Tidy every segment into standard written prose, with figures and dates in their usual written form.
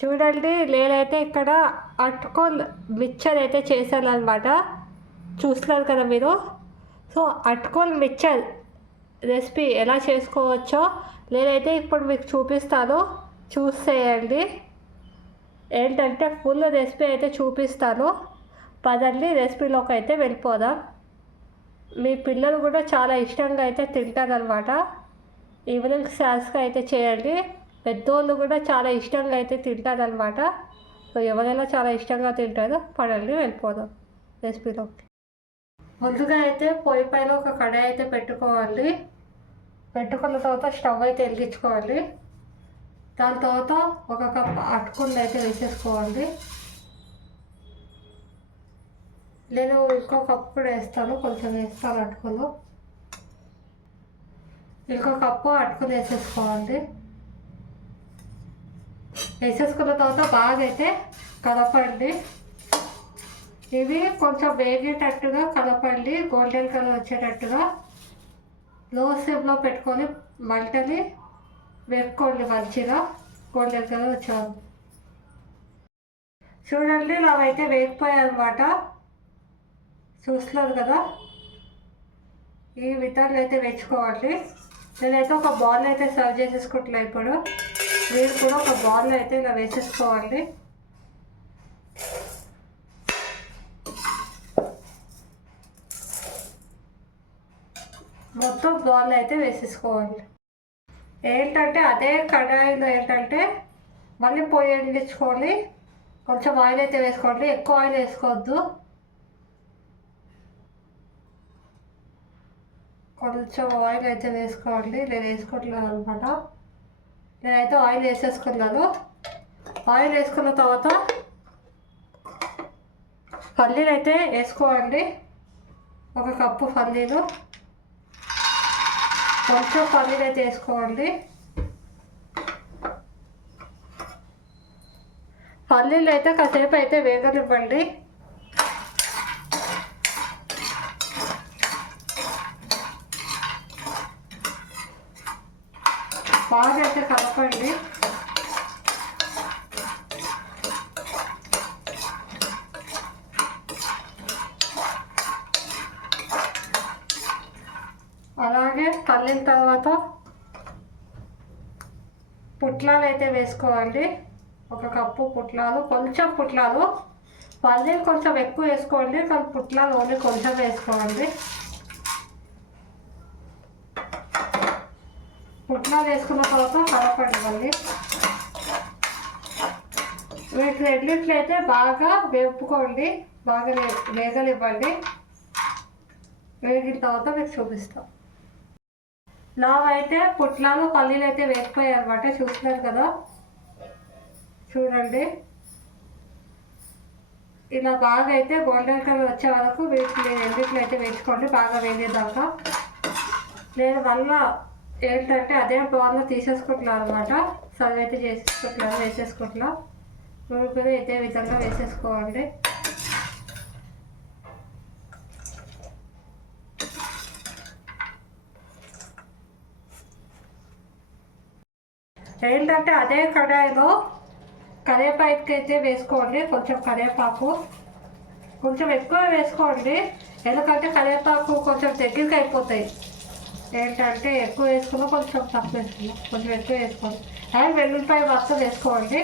చూడండి, నేనైతే ఇక్కడ అటుకోల్ మిక్చర్ అయితే చేశాను అనమాట. చూస్తున్నారు కదా మీరు. సో అటుకోల్ మిక్చర్ రెసిపీ ఎలా చేసుకోవచ్చో నేనైతే ఇప్పుడు మీకు చూపిస్తాను. చూసేయండి. ఏంటంటే ఫుల్ రెసిపీ అయితే చూపిస్తాను. పదండి రెసిపీలోకి అయితే వెళ్ళిపోదాం. మీ పిల్లలు కూడా చాలా ఇష్టంగా అయితే తింటారనమాట. ఈవినింగ్ స్నాక్స్గా అయితే చేయండి. పెద్దోళ్ళు కూడా చాలా ఇష్టంగా అయితే తింటారనమాట. సో ఎవరైనా చాలా ఇష్టంగా తింటారో పడండి వెళ్ళిపోదాం రెసిపీలోకి. ముందుగా అయితే పొయ్యి పైన ఒక కడాయి అయితే పెట్టుకోవాలి. పెట్టుకున్న తర్వాత స్టవ్ అయితే వెలిగించుకోవాలి. దాని తర్వాత ఒక కప్ అటుకులు అయితే వేసేసుకోవాలి. నేను ఇంకో కప్పు కూడా వేస్తాను, కొంచెం వేస్తాను అటుకులు. ఇంకో కప్పు అటుకులు వేసేసుకోవాలి. వేసేసుకున్న తర్వాత బాగా అయితే కలపండి. ఇవి కొంచెం వేగేటట్టుగా కలపండి, గోల్డెన్ కలర్ వచ్చేటట్టుగా. లో ఫ్లేమ్లో పెట్టుకొని మంటని వేపుకోండి మంచిగా, గోల్డెన్ కలర్ వచ్చాను. చూడండి, నావైతే వేగిపోయాయి అనమాట. చూస్తున్నారు కదా, ఈ విధంగా అయితే వేసుకోవాలి. నేనైతే ఒక బౌల్ అయితే సర్వ్ చేసేసుకుంటున్నా. ఇప్పుడు మీరు కూడా ఒక బౌల్ అయితే ఇలా వేసేసుకోవాలి. మొత్తం బౌల్ అయితే వేసేసుకోవాలి. ఏంటంటే అదే కడాయిలో ఏంటంటే మళ్ళీ పొయ్యి వెలిగించుకోవాలి. కొంచెం ఆయిల్ అయితే వేసుకోండి, ఎక్కువ ఆయిల్ వేసుకోవద్దు. కొంచెం ఆయిల్ అయితే వేసుకోండి. నేను వేసుకోవట్లేదు అనమాట. నేనైతే ఆయిల్ వేసేసుకున్నాను. ఆయిల్ వేసుకున్న తర్వాత పల్లీలు అయితే వేసుకోండి. ఒక కప్పు పల్లీలు, కొంచెం పల్లీలు అయితే వేసుకోండి. పల్లీలు అయితే కాసేపు అయితే వేగనివ్వండి. బాగా అయితే కలపండి. అలాగే కల్లిన తర్వాత పుట్లాలు అయితే వేసుకోవాలి. ఒక కప్పు పుట్లాలు, కొంచెం పుట్లాలు. పల్లీలు కొంచెం ఎక్కువ వేసుకోండి, కానీ పుట్లాలు ఓన్లీ కొంచెం వేసుకోండి. పుట్లాలు వేసుకున్న తర్వాత కలపండి. మళ్ళీ వీటి రెండిట్లయితే బాగా వేపుకోండి, బాగా వేగనివ్వండి. వేగిన తర్వాత మీకు చూపిస్తాం. నావైతే పుట్లాలు పల్లీలు అయితే వేగిపోయాయి అనమాట. చూస్తున్నారు కదా, చూడండి. ఇలా బాగా అయితే గోల్డెన్ కలర్ వచ్చే వరకు వీటిని రెండిట్లు అయితే వేసుకోండి, బాగా వేగేదాకా. నేను మళ్ళీ ఏంటంటే అదే బౌల్లో తీసేసుకుంటున్నాను అనమాట. సర్వ్ అయితే చేసేసుకుంటున్నాను, వేసేసుకుంటున్నా. మీరు కూడా ఇదే విధంగా వేసేసుకోండి. ఏంటంటే అదే కడాయిలో కరివేపాకు అయితే వేసుకోండి. కొంచెం కరివేపాకు కొంచెం ఎక్కువ వేసుకోండి, ఎందుకంటే కరివేపాకు కొంచెం దగ్గరికి అయిపోతాయి. ఏంటంటే ఎక్కువ వేసుకున్నా కొంచెం తక్కువ వేసుకున్నాం, కొంచెం ఎక్కువ వేసుకోండి. అండ్ వెల్లుల్లిపాయ మొత్తం వేసుకోండి.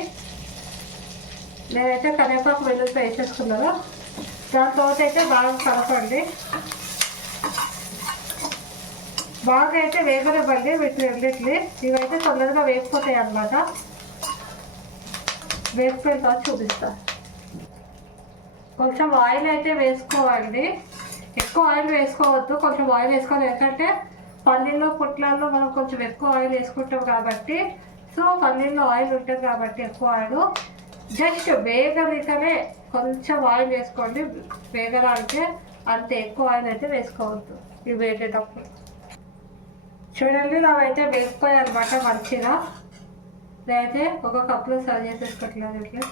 నేనైతే కరివేపాకు వెల్లుల్లిపాయ వేసేసుకున్నాను. దాంతో అయితే బాగా కలపండి. బాగా అయితే వేగనివ్వండి వీటిని రెండింటిని. ఇవైతే తొందరగా వేగిపోతాయి అన్నమాట. వేగిపోయిన తర్వాత చూపిస్తాను. కొంచెం ఆయిల్ అయితే వేసుకోవాలి, ఎక్కువ ఆయిల్ వేసుకోవద్దు, కొంచెం ఆయిల్ వేసుకోవాలి. ఎందుకంటే పల్లీల్లో పుట్లాల్లో మనం కొంచెం ఎక్కువ ఆయిల్ వేసుకుంటాం కాబట్టి. సో పల్లీల్లో ఆయిల్ ఉంటుంది కాబట్టి ఎక్కువ ఆయిల్. జస్ట్ వేగనికనే కొంచెం ఆయిల్ వేసుకోండి, వేగడానికి. అంత ఎక్కువ ఆయిల్ అయితే వేసుకోవద్దు ఇవి వేగేటప్పుడు. చూడండి, నావైతే వేగిపోయాయి అనమాట మంచిగా. నేనైతే ఒక కప్పులో సర్వ్ చేసేసుకోవట్లేదు. ఇట్లా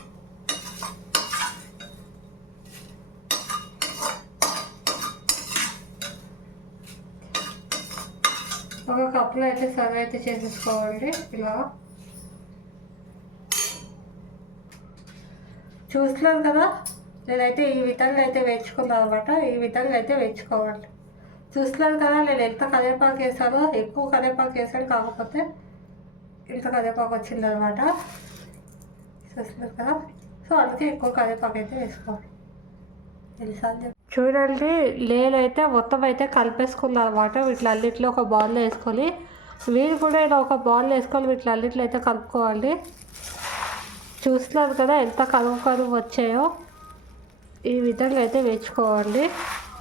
ఒక కప్పులో అయితే సర్వ్ అయితే చేసేసుకోవాలి. ఇలా చూస్తున్నాను కదా, నేనైతే ఈ విధంగా అయితే వేయించుకున్నాను అనమాట. ఈ విధంగా అయితే వేయించుకోవాలి. చూస్తున్నాను కదా నేను ఎంత కరివేపాకు వేసానో, ఎక్కువ కరివేపాకు వేసాను, కాకపోతే ఇంత కరివేపాకు వచ్చిందనమాట. చూస్తున్నారు కదా, సో అందుకే ఎక్కువ కరివేపాకు అయితే వేసుకోవాలి. ఎన్నిసార్లు చూడండి, నేనైతే మొత్తం అయితే కలిపేసుకున్నాను అనమాట. వీటిలన్నింటిలో ఒక బౌల్లో వేసుకొని, మీరు కూడా ఇలా ఒక బౌల్లో వేసుకొని వీటిలన్నింటిలో అయితే కలుపుకోవాలి. చూస్తున్నారు కదా ఎంత కరువు వచ్చాయో. ఈ విధంగా అయితే వేయించుకోవాలి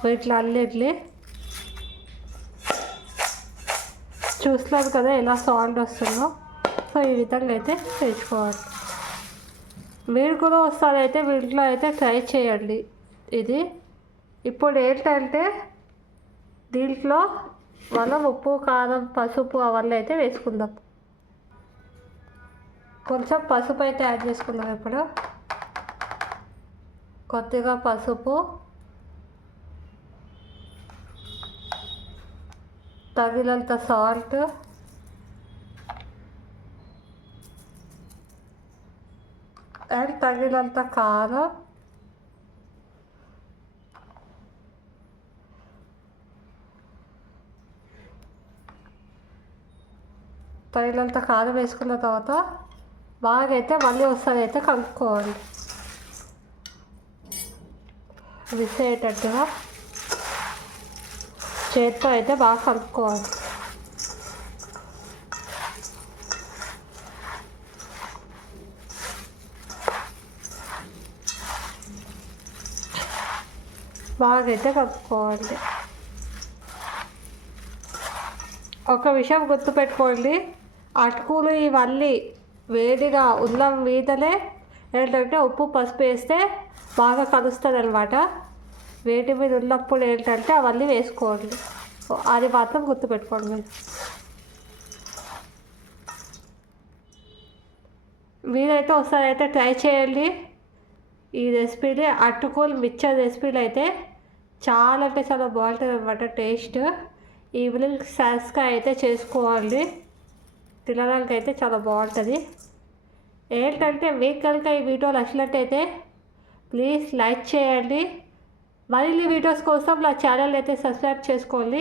వీటిలన్నింటినీ. చూస్తున్నారు కదా ఎలా సౌండ్ వస్తుందో. సో ఈ విధంగా అయితే వేయించుకోవాలి. మీరు కూడా ఒకసారి అయితే వీటిలో అయితే ట్రై చేయండి. ఇది ఇప్పుడు ఏంటంటే దీంట్లో మనం ఉప్పు, కారం, పసుపు అవన్నీ అయితే వేసుకుందాం. కొంచెం పసుపు అయితే యాడ్ చేసుకుందాం. ఇప్పుడు కొద్దిగా పసుపు, తగినంత సాల్ట్, అండ్ తగినంత కారం, తగినంత కారం వేసుకున్న తర్వాత బాగా అయితే మళ్ళీ ఒకసారి అయితే కలుపుకోవాలి. విసేటట్టుగా చేతితో అయితే బాగా కలుపుకోవాలి. బాగా అయితే కలుపుకోవాలి. ఒక విషయం గుర్తుపెట్టుకోండి, అటుకులు ఇవన్నీ వేడిగా ఉన్న మీదనే ఏంటంటే ఉప్పు, పసుపు వేస్తే బాగా కలుస్తుంది అనమాట. వేడి మీద ఉన్నప్పుడు ఏంటంటే అవన్నీ వేసుకోండి. అది మాత్రం గుర్తుపెట్టుకోండి మీరు. మీరైతే ఒకసారి అయితే ట్రై చేయండి ఈ రెసిపీని. అటుకులు మిక్చర్ రెసిపీలు అయితే చాలా అంటే చాలా బాగుంటుంది అనమాట టేస్ట్. ఈవినింగ్ స్నాక్స్గా అయితే చేసుకోవాలి, తినడానికి అయితే చాలా బాగుంటుంది. ఏంటంటే మీకు కనుక ఈ వీడియో నచ్చినట్టయితే ప్లీజ్ లైక్ చేయండి. మరిన్ని వీడియోస్ కోసం నా ఛానల్ అయితే సబ్స్క్రైబ్ చేసుకోండి.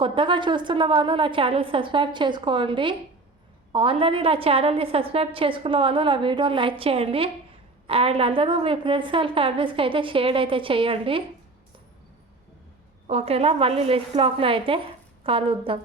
కొత్తగా చూస్తున్న వాళ్ళు నా ఛానల్ సబ్స్క్రైబ్ చేసుకోండి. ఆల్రెడీ నా ఛానల్ని సబ్స్క్రైబ్ చేసుకున్న వాళ్ళు నా వీడియోని లైక్ చేయండి. అండ్ అందరూ మీ ఫ్రెండ్స్ అండ్ ఫ్యామిలీస్కి అయితే షేర్ అయితే చేయండి. ఓకేనా, మళ్ళీ నెక్స్ట్ బ్లాగ్లో అయితే కలుద్దాం.